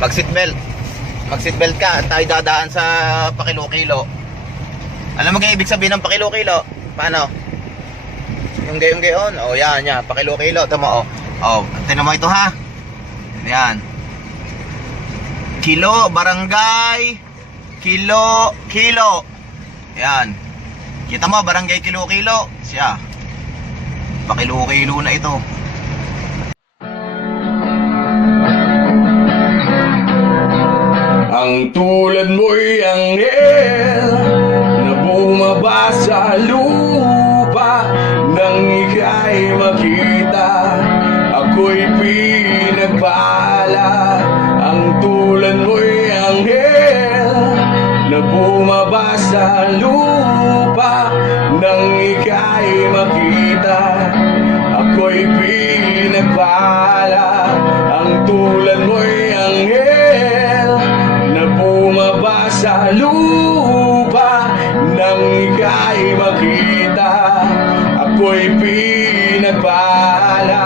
Mag-seatbelt. Mag-seatbelt ka at tayo dadaan sa pakilo-kilo. Alam mo kaya ibig sabihin ng pakilo-kilo? Paano? Yung gayon-gayon. O yan, yan. Pakilo-kilo. Tama o. O, tinan mo ito ha. Yan. Kilo, barangay. Kilo, kilo. Yan. Kita mo, barangay kilo-kilo. Siya. Pakilo-kilo na ito. Ang tulad mo'y anghel na bumaba sa lupa. Nang ika'y makita, ako'y pinagpala. Ang tulad mo'y anghel na bumaba sa lupa. Nang ika'y makita, ako'y pinagpala. Ang tulad mo'y anghel na bumaba sa lupa. Nang ika'y makita, ako'y pinagpala.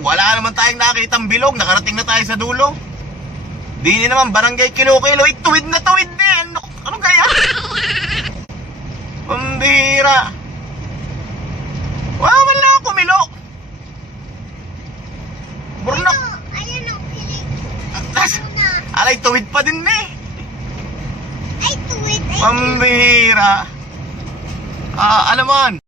Wala naman tayong nakitang bilog. Nakarating na tayo sa dulo. Di naman barangay kilo-kilo. Tuwid na tuwid din. Ano kaya? Pambira. Wala akong kumilo. Burnak. Ayun ang pilig. Alay, tuwid pa din eh. Ay, tuwid. Pambira. Ano man?